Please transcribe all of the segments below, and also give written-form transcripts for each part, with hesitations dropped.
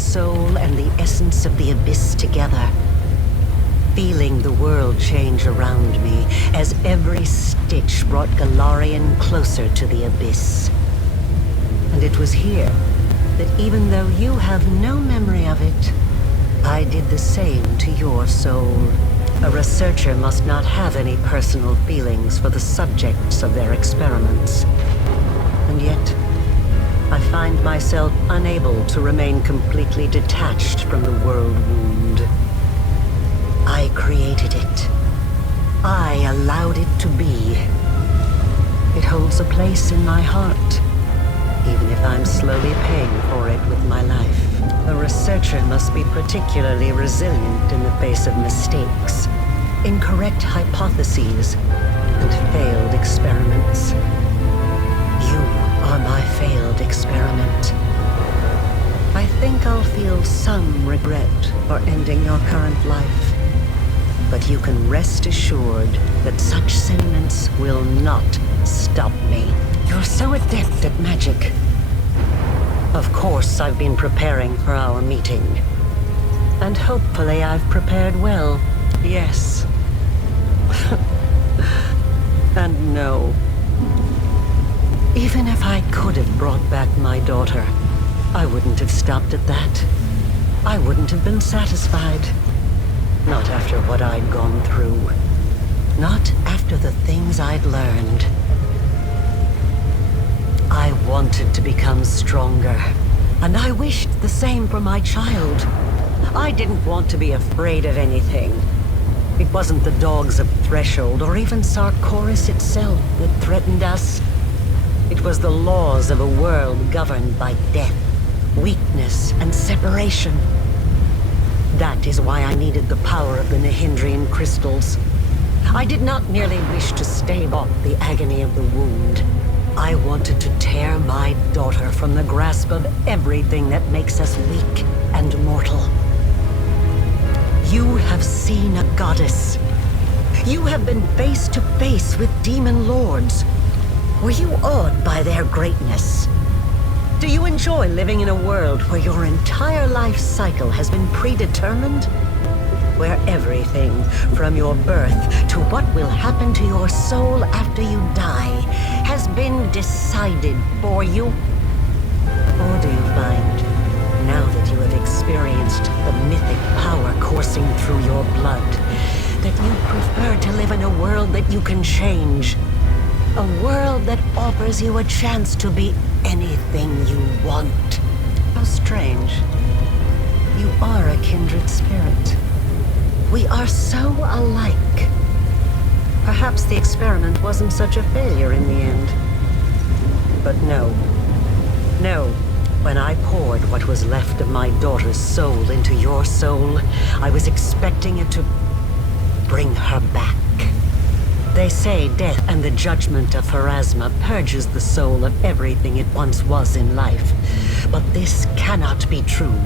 soul and the essence of the abyss together. Feeling the world change around me as every stitch brought Galarian closer to the abyss. And it was here that even though you have no memory of it, I did the same to your soul. A researcher must not have any personal feelings for the subjects of their experiments. And yet, I find myself unable to remain completely detached from the world wound. I created it. I allowed it to be. It holds a place in my heart, even if I'm slowly paying for it with my life. A researcher must be particularly resilient in the face of mistakes, incorrect hypotheses, and failed experiments. You are my failed experiment. I think I'll feel some regret for ending your current life, but you can rest assured that such sentiments will not stop me. You're so adept at magic. Of course, I've been preparing for our meeting. And hopefully I've prepared well. Yes. And no. Even if I could have brought back my daughter, I wouldn't have stopped at that. I wouldn't have been satisfied. Not after what I'd gone through. Not after the things I'd learned. I wanted to become stronger, and I wished the same for my child. I didn't want to be afraid of anything. It wasn't the dogs of Threshold or even Sarkoris itself that threatened us. It was the laws of a world governed by death, weakness, and separation. That is why I needed the power of the Nihindrian crystals. I did not merely wish to stave off the agony of the wound. I wanted to tear my daughter from the grasp of everything that makes us weak and mortal. You have seen a goddess. You have been face to face with demon lords. Were you awed by their greatness? Do you enjoy living in a world where your entire life cycle has been predetermined? Where everything, from your birth to what will happen to your soul after you die, has been decided for you? Or do you find, now that you have experienced the mythic power coursing through your blood, that you prefer to live in a world that you can change? A world that offers you a chance to be anything you want. How strange. You are a kindred spirit. We are so alike. Perhaps the experiment wasn't such a failure in the end. But no. No. When I poured what was left of my daughter's soul into your soul, I was expecting it to bring her back. They say death and the judgment of Pharasma purges the soul of everything it once was in life. But this cannot be true.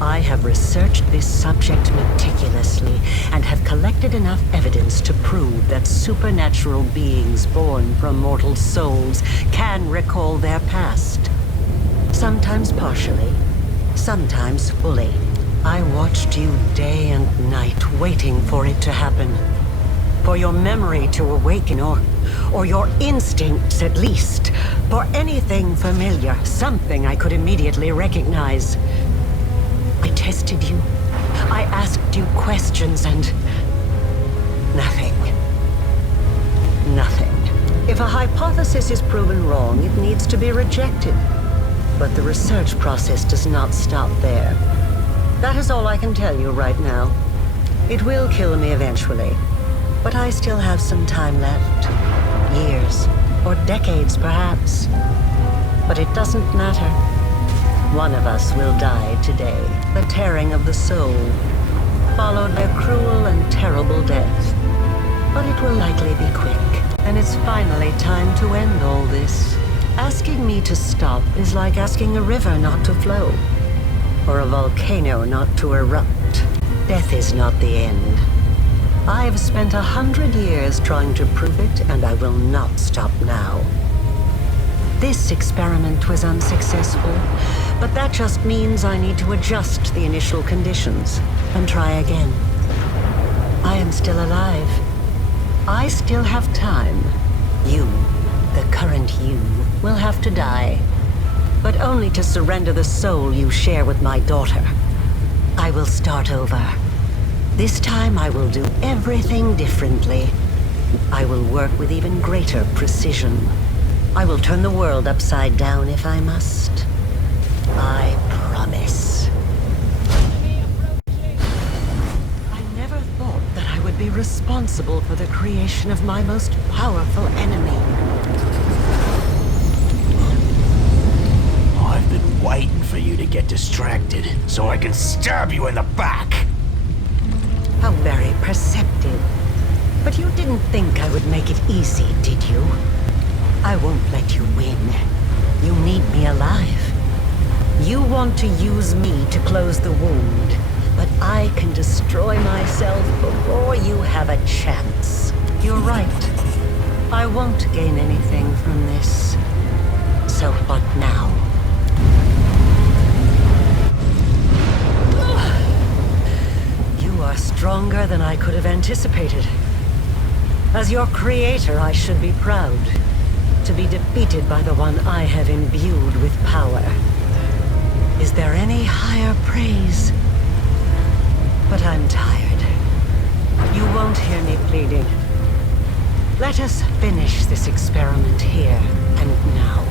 I have researched this subject meticulously and have collected enough evidence to prove that supernatural beings born from mortal souls can recall their past. Sometimes partially, sometimes fully. I watched you day and night waiting for it to happen. For your memory to awaken, or your instincts at least, for anything familiar, something I could immediately recognize. I tested you. I asked you questions and nothing. Nothing. If a hypothesis is proven wrong, it needs to be rejected. But the research process does not stop there. That is all I can tell you right now. It will kill me eventually. But I still have some time left. Years, or decades perhaps. But it doesn't matter. One of us will die today. The tearing of the soul, followed by a cruel and terrible death. But it will likely be quick. And it's finally time to end all this. Asking me to stop is like asking a river not to flow. Or a volcano not to erupt. Death is not the end. I've spent 100 years trying to prove it, and I will not stop now. This experiment was unsuccessful, But that just means I need to adjust the initial conditions and try again. I am still alive. I still have time. You, the current you, will have to die. But only to surrender the soul you share with my daughter. I will start over. This time I will do everything differently. I will work with even greater precision. I will turn the world upside down if I must. I promise. I never thought that I would be responsible for the creation of my most powerful enemy. I've been waiting for you to get distracted, so I can stab you in the back! How very perceptive. But you didn't think I would make it easy, did you? I won't let you win. You need me alive. You want to use me to close the wound, but I can destroy myself before you have a chance. You're right. I won't gain anything from this. So what now? You are stronger than I could have anticipated. As your creator, I should be proud to be defeated by the one I have imbued with power. Is there any higher praise? But I'm tired. You won't hear me pleading. Let us finish this experiment here and now.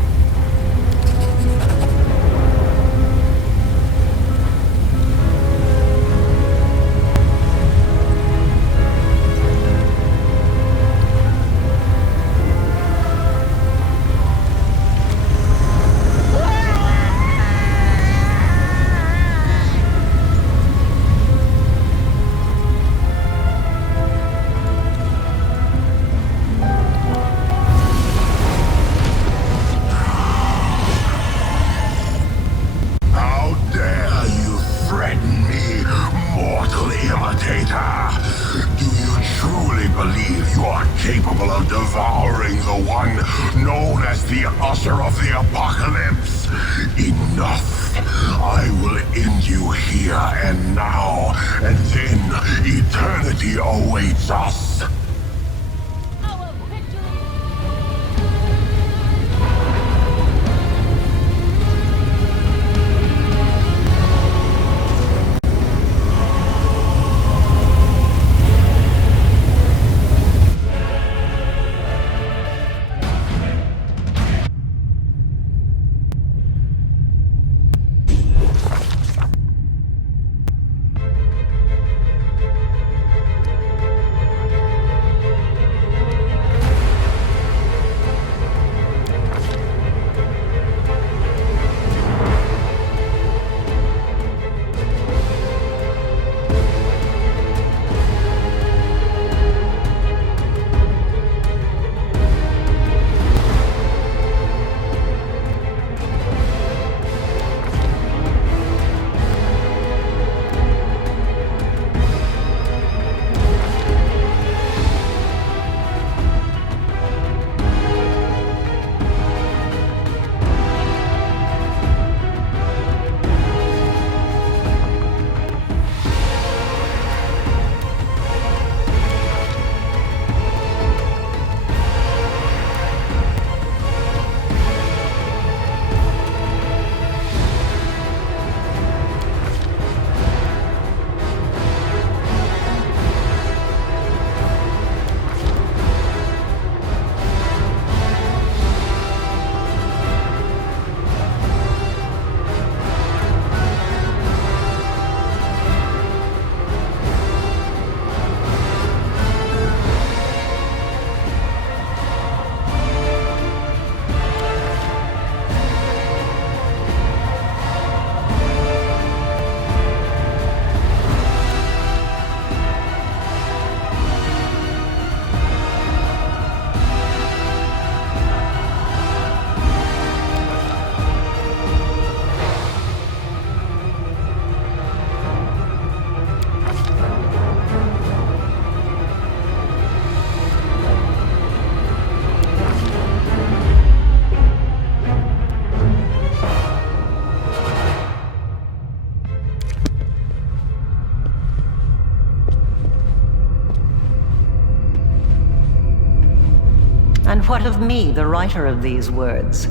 what of me, the writer of these words?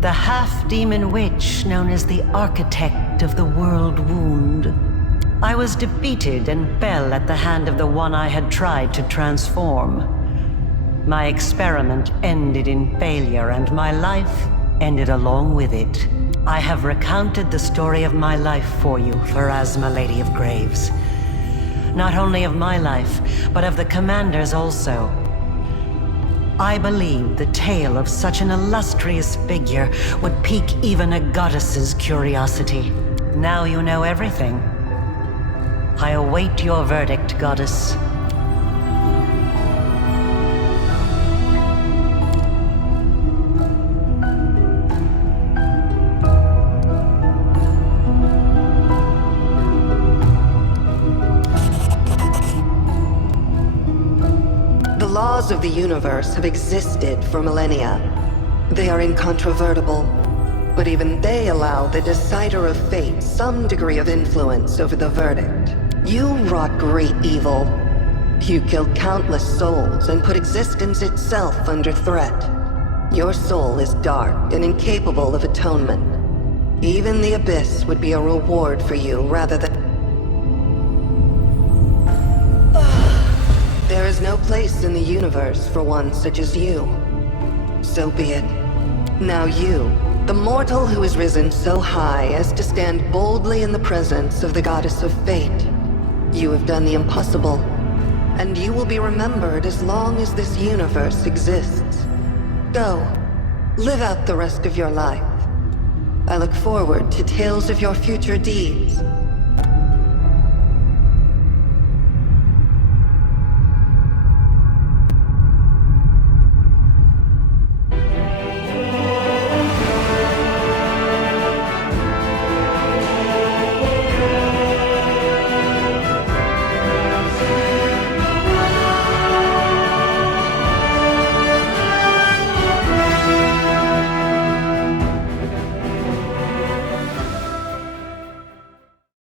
The half-demon witch known as the architect of the world wound. I was defeated and fell at the hand of the one I had tried to transform. My experiment ended in failure, and my life ended along with it. I have recounted the story of my life for you, Pharasma, Lady of Graves. Not only of my life, but of the Commander's also. I believe the tale of such an illustrious figure would pique even a goddess's curiosity. Now you know everything. I await your verdict, Goddess. The laws of the universe have existed for millennia. They are incontrovertible, but even they allow the decider of fate some degree of influence over the verdict. You wrought great evil. You killed countless souls and put existence itself under threat. Your soul is dark and incapable of atonement. Even the Abyss would be a reward for you rather than... There is no place in the universe for one such as you. So be it. Now you, the mortal who has risen so high as to stand boldly in the presence of the goddess of fate, you have done the impossible, and you will be remembered as long as this universe exists. Go, live out the rest of your life. I look forward to tales of your future deeds.